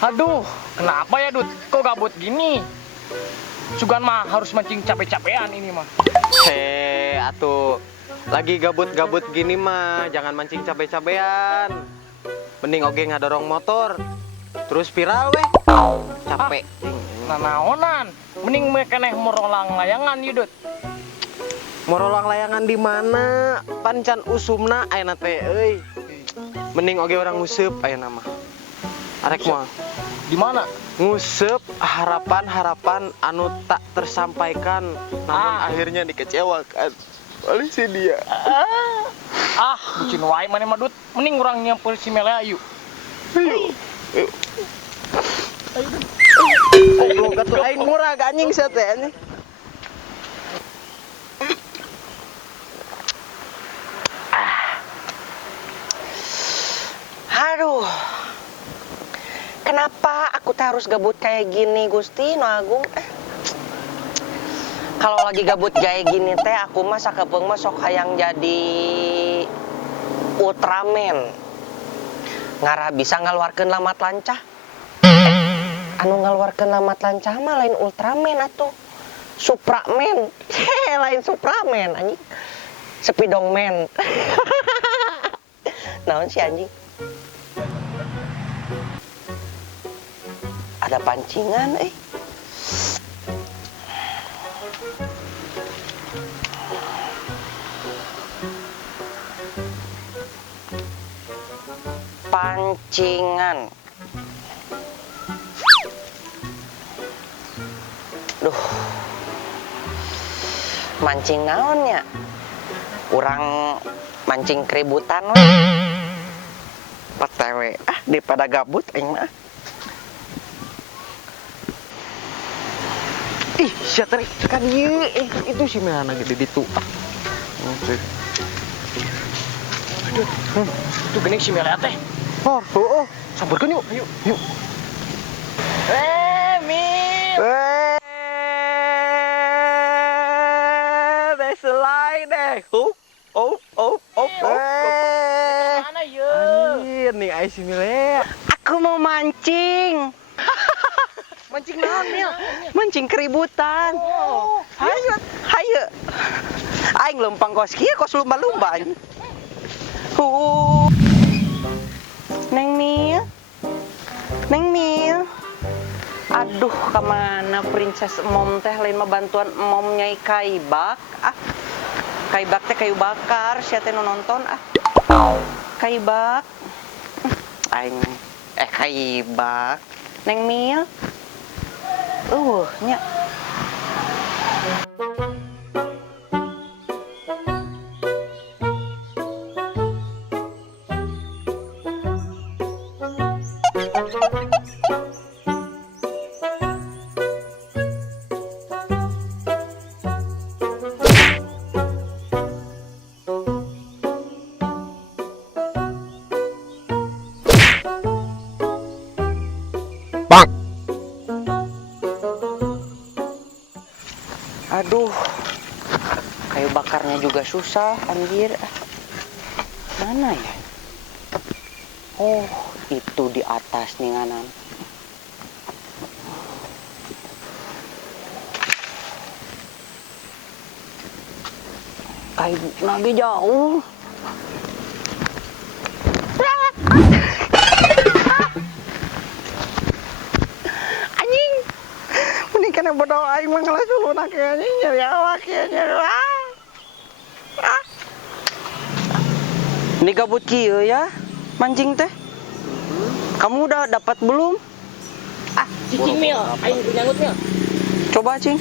Aduh, kenapa ya Dut? Kok gabut gini? Sugan mah harus mancing capek-capean ini mah. Atuh lagi gabut-gabut gini mah jangan mancing capek-capean. Mending oge ngadorong motor. Terus viral weh. Capek. Nanaonan, mending mekeneh morolang layangan yuk Dut. Morolang layangan di mana? Pancan usumna ayeuna teh euy. Mending oge orang nguseup ayeuna mah. Arek moal. Di mana? Nguseup harapan-harapan anu tak tersampaikan namun akhirnya dikecewakan oleh si dia. Bucin wae maneh mah Dut. Mending urang nyamper si Mele ayu. Ayo. Goblok atuh aing murah anjing sa teh anjing. Aduh, kenapa aku teh harus gabut kayak gini Gusti Nu Agung? Kalau lagi gabut kayak gini teh aku mah sakepeung mah sok hayang jadi Ultraman. Ngarah bisa ngaluarkeun lamat lancah. Anu ngaluarkeun lamat lancah mah lain Ultraman atuh. Supraman. Lain Supraman anjing. Spidongman. Naon sih anjing? Ada pancingan pancingan. Duh. Mancing naonnya? Urang mancing keributan we. PTW daripada gabut aing mah. Ih, sia teh kan ieu itu si Meana gede ditu. Aduh, itu geuning si Mele teh. Heuh, sampeurkeun yuk. Yuk. Mil. Selai deh. Mana yeuh? Anjir nih ai si Mile. Aku mau mancing. Mancing naon, Mil? Mancing keributan. Hayu. Aing lempang kos kieu kos lumba-lumba. Neng Mil. Aduh, kemana princess mom teh lain mah bantuan mom nyai kaibak. Kaibak teh kayu bakar, sia teh nu nonton Kaibak. Aing kaibak. Neng Mil. Nya. Aduh, kayu bakarnya juga susah, anjir. Mana ya? Oh, itu di atas nih nganan. Kayu lagi jauh. Karena bodoh aing mah ngalah culuna kayaknya nyari awak kayaknya. Ini gabut kieu ya mancing teh. Kamu udah dapat belum? Cicing Mil, aing nyanggut Mil. Coba cing.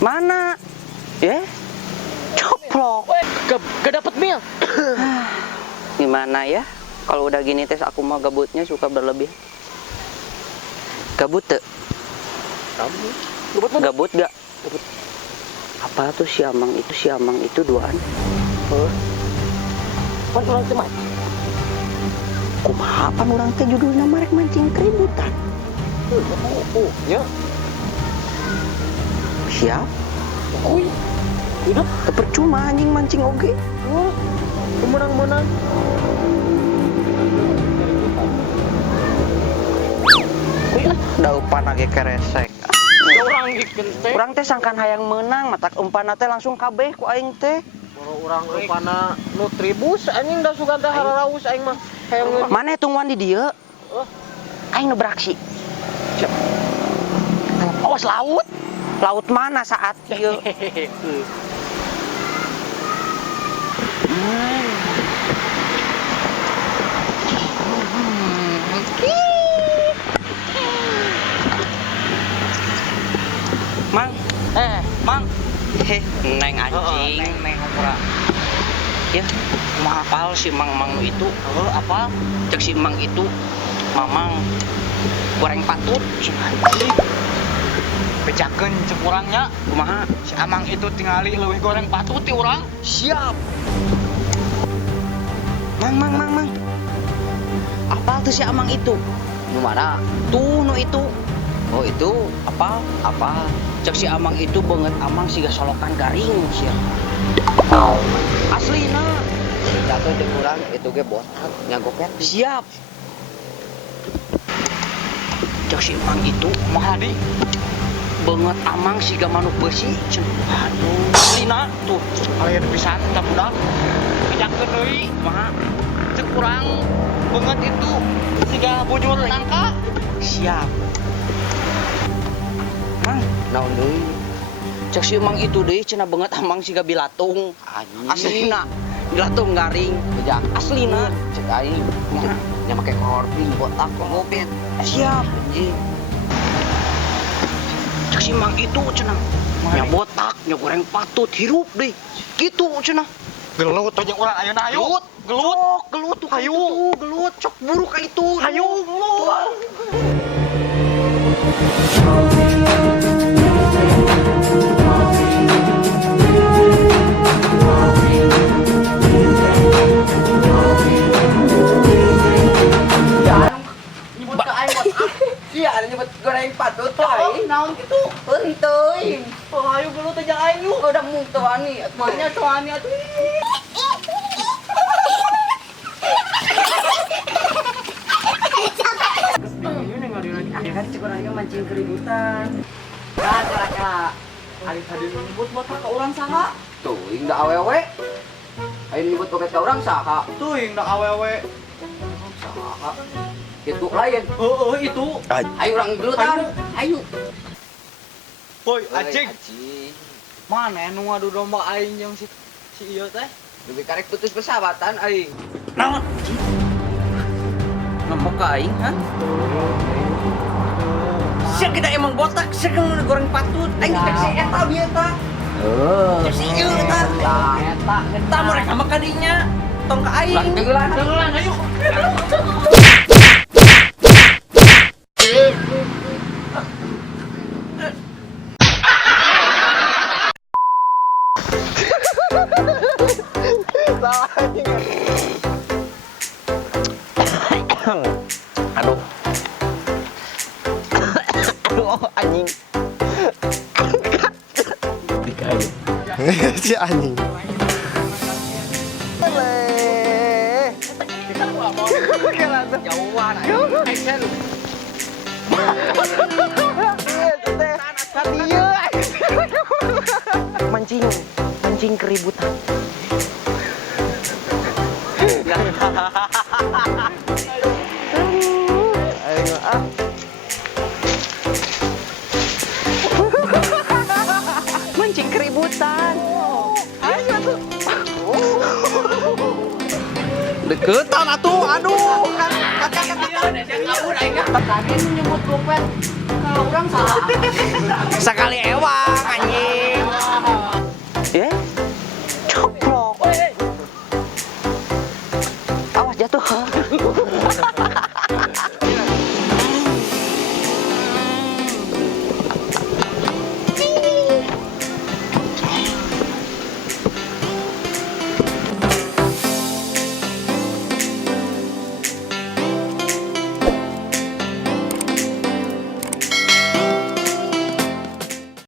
Mana? Coplok. Gak dapet Mil. Gimana ya? Kalau udah gini tes aku mah gabutnya suka berlebih. Gabut tuh? Gabut gak? Apa tuh siamang itu duaan? Pan orang teman. Kumaha pan urang teh judulna marek mancing keributan. Ya. Siap? Kuy. Hidup Percuma anjing mancing oge. kemenang-menang. Daupan lagi keresek. Orang gitu teh. Urang teh sangkan hayang menang, matak umpana teh langsung kabeh ku aing teh. Moro urang rupana nu tribus anjing da sugan teh hararaus aing mah. Hayang Mana tungguan di dieu? Oh. Aing nu beraksi. Awas laut. Laut mana saat ieu? Mang, Mang. neng anjing. Neng ora. Ya, mahapal si mang-mang nu itu. Apa? Cek si mang itu. Mamang goreng patut. Bejakeun cek urangnya. Kumaha? Si Amang itu tingali leuwih goreng patut ti urang. Siap. Mang. Apal tuh si Amang itu? Nu mana? Tuh nu itu. Oh itu apa? Apa? Cek si Amang itu banget Amang siga solokan garing sia. Aslina. jatuh di kurang itu ge botak nyagoket. Siap. Cek si Amang itu Kumaha di? banget Amang siga manuk besi. Aduh. Aslina tuh. Aya pisan tah budak. Bejakeun deui. Kumaha? Cek urang beungeut itu siga bujur nangka. Siap. Mang, Naon deui? cek si Mang itu deh cenah banget Amang siga bilatung. Anjing. Aslina bilatung garing. Bejak Aslina. cek aing. Kumaha? Nya make korping botak ngopet. Siap. Anjing. Cek si Mang itu cenah. Nya botak, nya goreng patut hirup deh. Gitu cenah. Gelut aja urang ayeuna ayo. Gelut. Gelut tuh Hayu. gelut cok buruk ka itu. Hayu. Nyebut ke aing botak. Iya, ada nyebut goreng patut tuh aing. Naon kitu? Henteuy. Oh, ayo gelut aja aing lu. Udah mung tuani, atunya tuani atuh. Ya kan cek orangnya mancing keributan. Kak. Ali tadi nyebut botak ke orang saha? Tuh, indah awewe. Ayo nyebut boket ke orang saha. Tuh yang dak awewe. Saha. Itu lain. Itu. Ayo orang gelutan. Ayo. Boy, Anjing. Mana nu ngadu domba aing jeung si ieu teh? Lebih karek putus persahabatan aing. Naon? Ngomong ka aing, ha? Sia kita emang botak, sia goreng patut. Aing cek si eta bieu tah. Cek si ieu tah. Eta. Tah mereka mah kadinya. Tong ka aing. Tenggelan ayo. Aduh. Aduh anjing. Si anjing. Jauhan. Mancing keributan. Ayo ah. Mancing keributan. Deketan atuh, aduh. Tadi nyebut dompet ke orang saha? Sekali ewa.